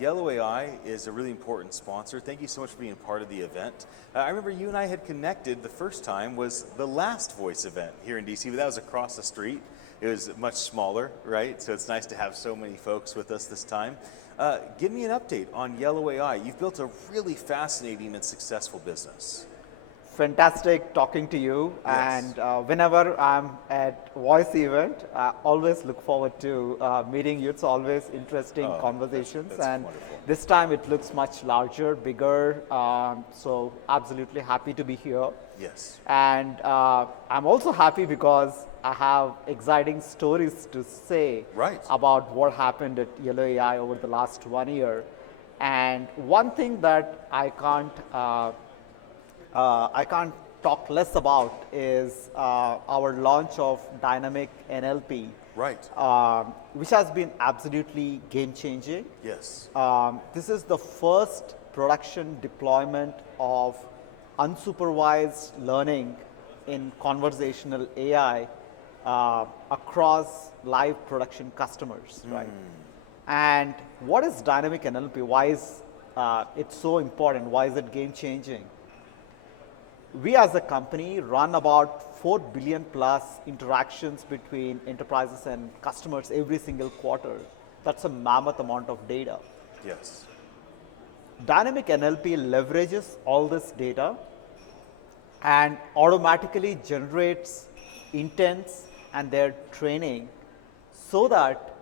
Yellow.ai is a really important sponsor. Thank you so much for being part of the event. I remember you and I had connected the first time was the last Voice event here in DC, but that was across the street. It was much smaller, right? So it's nice to have so many folks with us this time. Give me an update on Yellow.ai. You've built a really fascinating and successful business. Fantastic talking to you. Yes. And whenever I'm at Voice event, I always look forward to meeting you. It's always interesting conversations. That's and wonderful. this time it looks much larger, bigger. So absolutely happy to be here. Yes. And I'm also happy because I have exciting stories to say about what happened at Yellow.ai over the last 1 year. And one thing that I can't talk less about is our launch of dynamic NLP, which has been absolutely game-changing. Yes. This is the first production deployment of unsupervised learning in conversational AI across live production customers, right? And what is dynamic NLP? Why is it so important? Why is it game-changing? We as a company run about 4 billion plus interactions between enterprises and customers every single quarter. That's a mammoth amount of data. Yes. Dynamic NLP leverages all this data and automatically generates intents and their training so that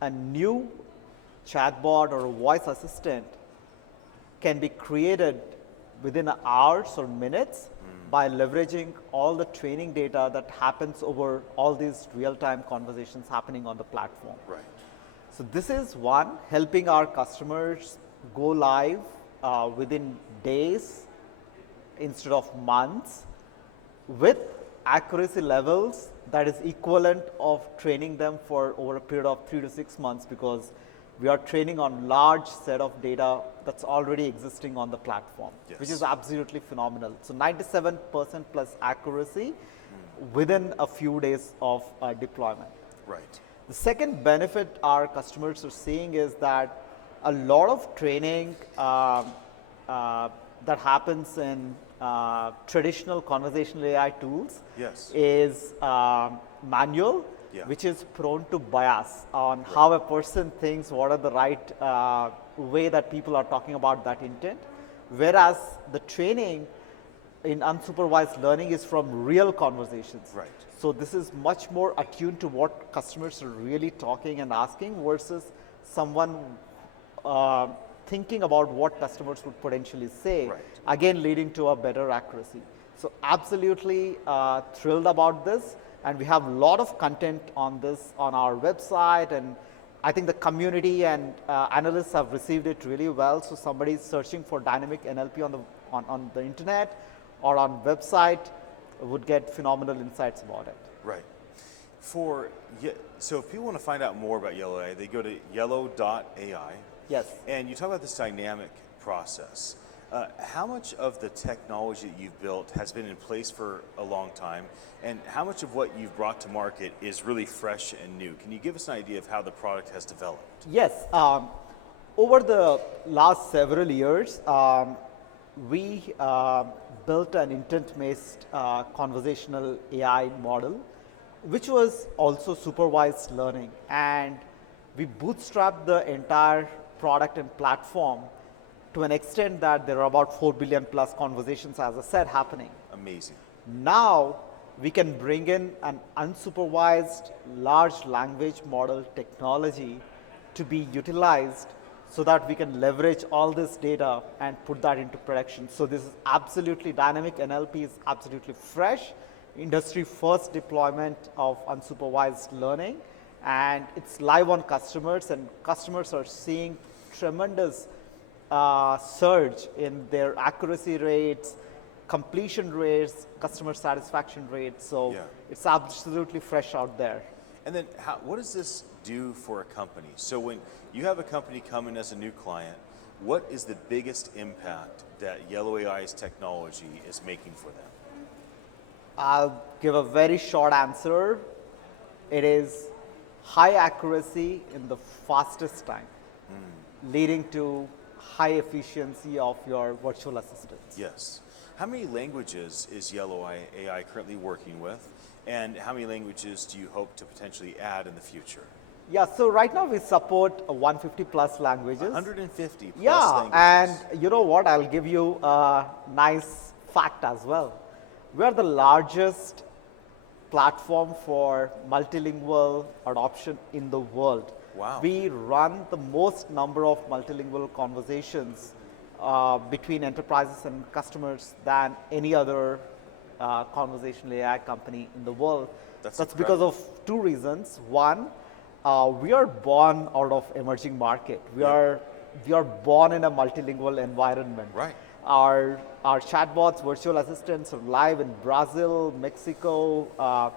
a new chatbot or a voice assistant can be created within hours or minutes by leveraging all the training data that happens over all these real-time conversations happening on the platform. Right. So this is one, helping our customers go live within days instead of months with accuracy levels that is equivalent of training them for over a period of 3 to 6 months, because we are training on large set of data that's already existing on the platform, which is absolutely phenomenal. So 97% plus accuracy within a few days of deployment. Right. The second benefit our customers are seeing is that a lot of training that happens in traditional conversational AI tools is manual, which is prone to bias on how a person thinks, what are the right way that people are talking about that intent. Whereas the training in unsupervised learning is from real conversations. Right. So this is much more attuned to what customers are really talking and asking versus someone thinking about what customers would potentially say, again leading to a better accuracy. So absolutely thrilled about this. And we have a lot of content on this on our website, and I think the community and analysts have received it really well. So somebody is searching for dynamic NLP on the internet or on website would get phenomenal insights about it. Right. So if people want to find out more about Yellow.ai, they go to Yellow.ai. Yes. And you talk about this dynamic process. How much of the technology that you've built has been in place for a long time, and how much of what you've brought to market is really fresh and new? Can you give us an idea of how the product has developed? Yes. Over the last several years, we built an intent-based conversational AI model, which was also supervised learning. And we bootstrapped the entire product and platform to an extent that there are about 4 billion plus conversations, as I said, happening. Amazing. Now we can bring in an unsupervised large language model technology to be utilized so that we can leverage all this data and put that into production. So this is absolutely dynamic. NLP is absolutely fresh, industry first deployment of unsupervised learning, and it's live on customers, and customers are seeing tremendous surge in their accuracy rates, completion rates, customer satisfaction rates. So it's absolutely fresh out there. And then what does this do for a company? So when you have a company come in as a new client, what is the biggest impact that Yellow.ai's technology is making for them? I'll give a very short answer. It is high accuracy in the fastest time. leading to high efficiency of your virtual assistants. Yes. How many languages is Yellow.ai currently working with, and how many languages do you hope to potentially add in the future? Yeah, so right now we support 150 plus languages. 150 plus Yeah, languages. and you know what? I'll give you a nice fact as well. We are the largest platform for multilingual adoption in the world. Wow. We run the most number of multilingual conversations between enterprises and customers than any other conversational AI company in the world. That's because incredible. of two reasons. One, we are born out of emerging market. We are born in a multilingual environment. Right. Our chatbots, virtual assistants are live in Brazil, Mexico,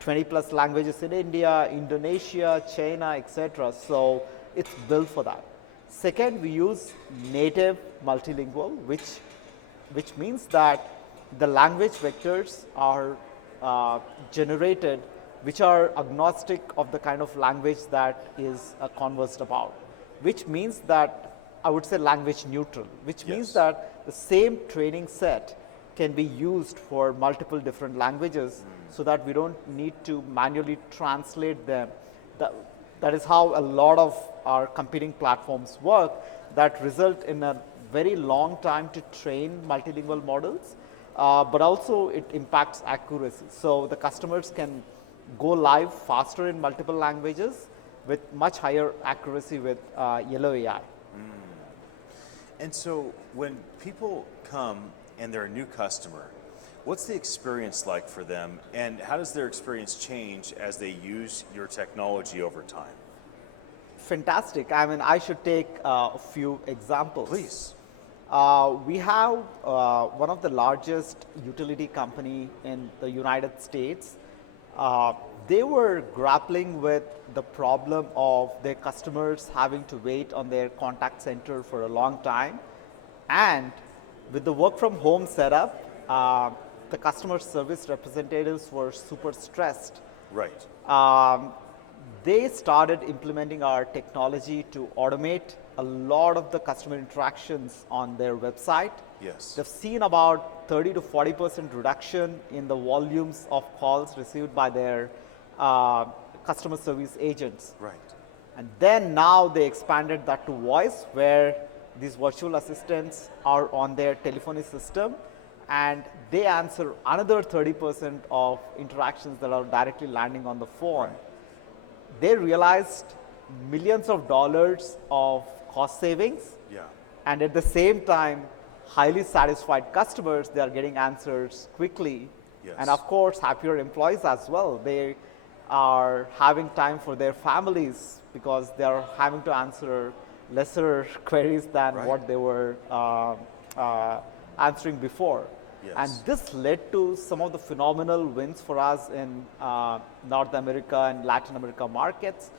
20 plus languages in India, Indonesia, China, etc. So it's built for that. Second, we use native multilingual, which means that the language vectors are generated which are agnostic of the kind of language that is conversed about, which means that I would say language neutral, which means Yes. that the same training set can be used for multiple different languages so that we don't need to manually translate them. That is how a lot of our competing platforms work that result in a very long time to train multilingual models, but also it impacts accuracy. So the customers can go live faster in multiple languages with much higher accuracy with Yellow.ai. And so when people come and they're a new customer, what's the experience like for them, and how does their experience change as they use your technology over time? Fantastic. I mean, I should take a few examples. Please. We have one of the largest utility company in the United States. They were grappling with the problem of their customers having to wait on their contact center for a long time. And with the work from home setup, the customer service representatives were super stressed. Right. They started implementing our technology to automate a lot of the customer interactions on their website. Yes. They've seen about 30 to 40% reduction in the volumes of calls received by their customer service agents. Right. And then now they expanded that to voice, where these virtual assistants are on their telephony system and they answer another 30% of interactions that are directly landing on the phone. They realized millions of dollars of cost savings, Yeah. and at the same time, highly satisfied customers. They are getting answers quickly. Yes. And of course, happier employees as well. They are having time for their families because they are having to answer lesser queries than Right. what they were answering before. Yes. And this led to some of the phenomenal wins for us in North America and Latin America markets.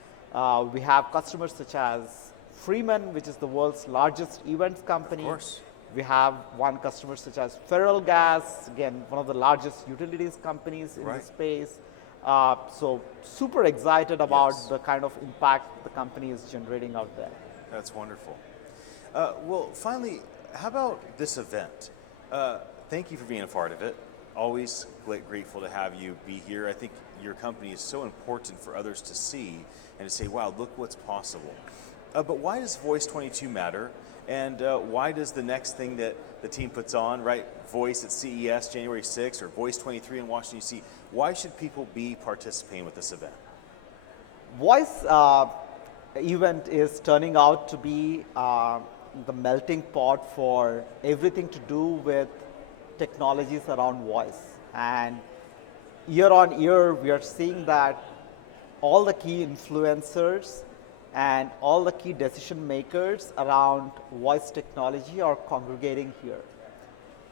We have customers such as Freeman, which is the world's largest events company. Of course. We have one customer such as Feral Gas, again, one of the largest utilities companies in Right. the space. So super excited about Yes. the kind of impact the company is generating out there. That's wonderful. Well, finally, how about this event? Thank you for being a part of it. Always grateful to have you be here. I think your company is so important for others to see and to say, wow, look what's possible. But why does Voice 22 matter? And why does the next thing that the team puts on, right, Voice at CES January 6th or Voice 23 in Washington, D.C., why should people be participating with this event? Voice event is turning out to be the melting pot for everything to do with technologies around voice. And year on year, we are seeing that all the key influencers and all the key decision makers around voice technology are congregating here.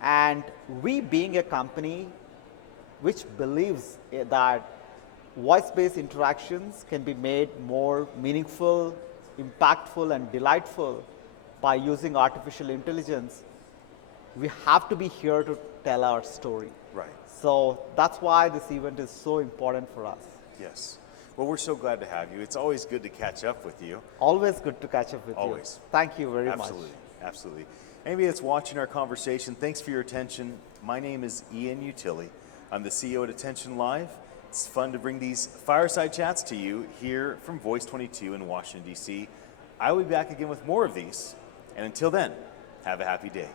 And we, being a company which believes that voice-based interactions can be made more meaningful, impactful, and delightful by using artificial intelligence, we have to be here to tell our story. Right. So that's why this event is so important for us. Yes. Well, we're so glad to have you. It's always good to catch up with you. Always good to catch up with Always. you. Thank you very Absolutely, much. absolutely. Anybody that's watching our conversation, thanks for your attention. My name is Ian Utile. I'm the CEO at Attention.live. It's fun to bring these fireside chats to you here from Voice 22 in Washington, D.C. I will be back again with more of these. And until then, have a happy day.